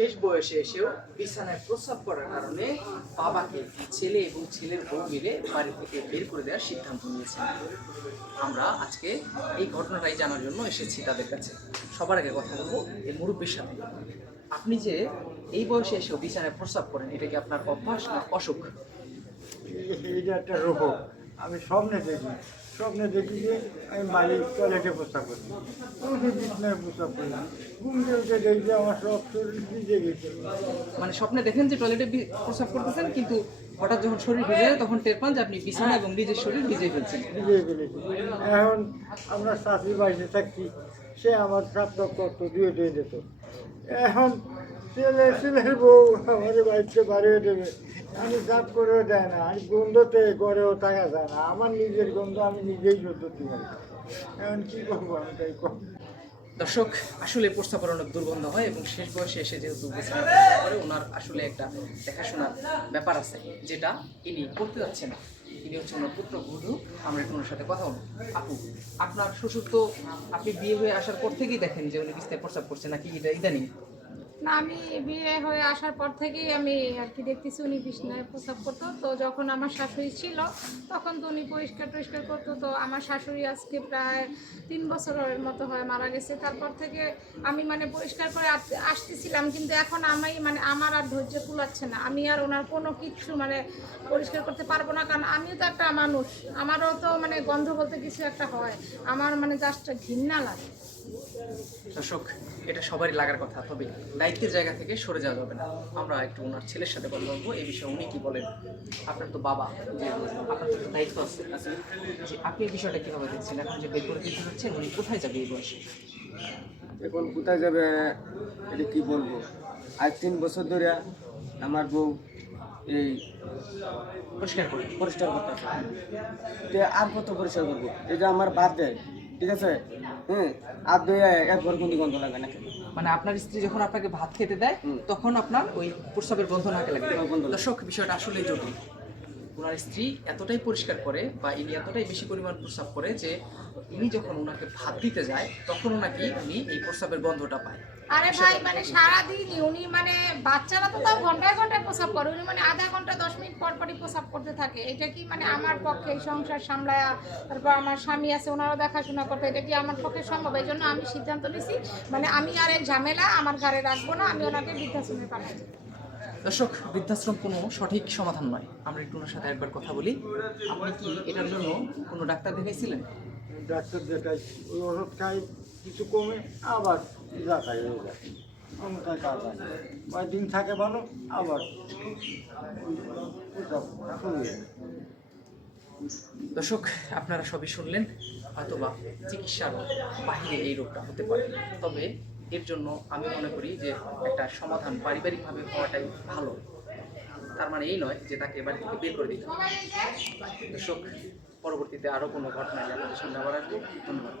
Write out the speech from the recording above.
শেষ বয়সে এসেও বিছানায় প্রস্রাব করার কারণে বাবাকে ছেলে এবং ছেলের বউ মিলে বাড়ি থেকে বের করে দেওয়ার সিদ্ধান্ত নিয়েছেন। আমরা আজকে এই ঘটনাটাই জানার জন্য এসেছি তাদের কাছে। সবার আগে কথা বলবো এই মুরব্বীর সাথে। আপনি যে এই বয়সে এসেও বিছানায় প্রস্রাব করেন, এটা কি আপনার অভ্যাস না অসুখ? এইটা একটা রোগ। আমি স্বপ্নে দেখি যে আমি বাড়ির টয়লেটে প্রস্তাব করি, আমি বিছনায় প্রস্তাব করি, ঘুম থেকে উঠে দেখি যে আমার সব শরীর ভিজে গেছে। মানে স্বপ্নে দেখেন যে টয়লেটে প্রস্রাব করতেছেন, কিন্তু হঠাৎ যখন শরীর ভিজে যায় তখন টের পান যে আপনি বিছানা এবং নিজের শরীর ভিজে ফেলছেন। ভিজে ফেলেছি। এখন আমরা চাষি বাড়িতে থাকি, সে আমার সাপটা করতো দিয়ে যেত। এখন ছেলের বউ আমাদের বাড়িতে বাড়িয়ে দেবে, আমি সাফ করেও দেয় না, আমি গন্ধতে গড়েও থাকা যায় না, আমার নিজের গন্ধ আমি নিজেই সহ্য করতে পারি। এখন কী করবো আমি তাই করি। দর্শক, আসলে প্রস্রাবের অনেক দুর্গন্ধ হয় এবং শেষ বয়সে এসে যেহেতু বিছানা প্রস্রাব করে, ওনার আসলে একটা দেখাশোনার ব্যাপার আছে যেটা ইনি করতে যাচ্ছেন না। ইনি হচ্ছে ওনার পুত্রবধূ। আমরা একটু ওনার সাথে কথা বলবো। আপু, আপনার শ্বশুর তো আপনি বিয়ে হয়ে আসার পর থেকেই দেখেন যে উনি বিছানায় প্রস্রাব করছে, নাকি এটা ইদানিং? না, আমি বিয়ে হয়ে আসার পর থেকেই আমি আর কি দেখতেছি উনি বিছানায় প্রস্রাব করতো। তো যখন আমার শাশুড়ি ছিল তখন তো উনি পরিষ্কার করতো। তো আমার শাশুড়ি আজকে প্রায় 3 বছরের মতো হয় মারা গেছে। তারপর থেকে আমি পরিষ্কার করে আসতেছিলাম, কিন্তু এখন আমি আমার আর ধৈর্য কুলাচ্ছে না। আমি আর ওনার কোনো কিছু পরিষ্কার করতে পারবো না, কারণ আমিও তো একটা মানুষ, আমারও তো গন্ধ বলতে কিছু একটা হয়, আমার জাস্ট ঘৃণা লাগে। দর্শক, এটা সবারই লাগার কথা, তবে দায়িত্বের জায়গা থেকে সরে যাওয়া যাবে না। আমরা একটু ওনার ছেলের সাথে কথা বলবো এই বিষয়ে, উনি কি বলেন। আপনার তো বাবা, যে আপনার তো একটা দায়িত্ব আছে, যে আপনি এই বিষয়টা কীভাবে দেখছেন? এখন যে বের করে দিতে হচ্ছেন, উনি কোথায় যাবে এই বয়সে? এখন কোথায় যাবে এটা কি বলবো। আজ 3 বছর ধরে আমার বউ এই পরিষ্কার করে পরিষ্কার করতেছে। আর কত পরিষ্কার করবো? এটা আমার বাদ দেয়, ঠিক আছে। আর দুই একবার কোন গন্ধ লাগে না। মানে আপনার স্ত্রী যখন আপনাকে ভাত খেতে দেয় তখন আপনার ওই প্রস্রাবের গন্ধ নাকে লাগে। দর্শক, বিষয়টা আসলেই জটিল। ওনার স্ত্রী এতটাই পরিষ্কার করে বা ইনি এতটাই বেশি পরিমাণ প্রস্রাব করে যে ইনি যখন ওনাকে ভাত দিতে যায় তখনও নাকি উনি এই প্রস্রাবের গন্ধটা পায়। আরে ভাই, সারাদিনই উনি বাচ্চারা তো তাও ঘন্টায় ঘন্টায় প্রস্রাব করে, উনি আধা ঘন্টা 10 মিনিট পর পরই প্রস্রাব করতে থাকে। এটা কি আমার পক্ষে এই সংসার সামলায়া, তারপর আমার স্বামী আছে ওনারও দেখাশোনা করতে, এটা কি আমার পক্ষে সম্ভব? এই জন্য আমি সিদ্ধান্ত নিয়েছি আমি আর এই ঝামেলা আমার ঘরে রাখবো না, আমি ওনাকে বৃদ্ধাশ্রমে পাঠাই দেবো। দর্শক, বৃদ্ধাশ্রম কোনো সঠিক সমাধান নয়। আমরা একটু ওনার সাথে একবার কথা বলি। আপনি কি এটার জন্য কোনো ডাক্তার দেখাইছিলেন? ডাক্তার দেখাই, ওই ওষুধ খাই, কিছু কমে আবার যা খাই হয়ে যায়, অন্যথায় কাজ হয় না। কয়েকদিন থাকে ভালো, আবার শুরু। দর্শক, আপনারা সবই শুনলেন। হয়তোবা চিকিৎসার বাহিরে এই রোগটা হতে পারে, তবে এর জন্য আমি মনে করি যে একটা সমাধান পারিবারিকভাবে হওয়াটাই ভালো। তার মানে এই নয় যে তাকে বাড়ি থেকে বের করে দিতে হবে। দর্শক, পরবর্তীতে আরও কোনো ঘটনা আপনাদের সামনে আবার আসবো। ধন্যবাদ।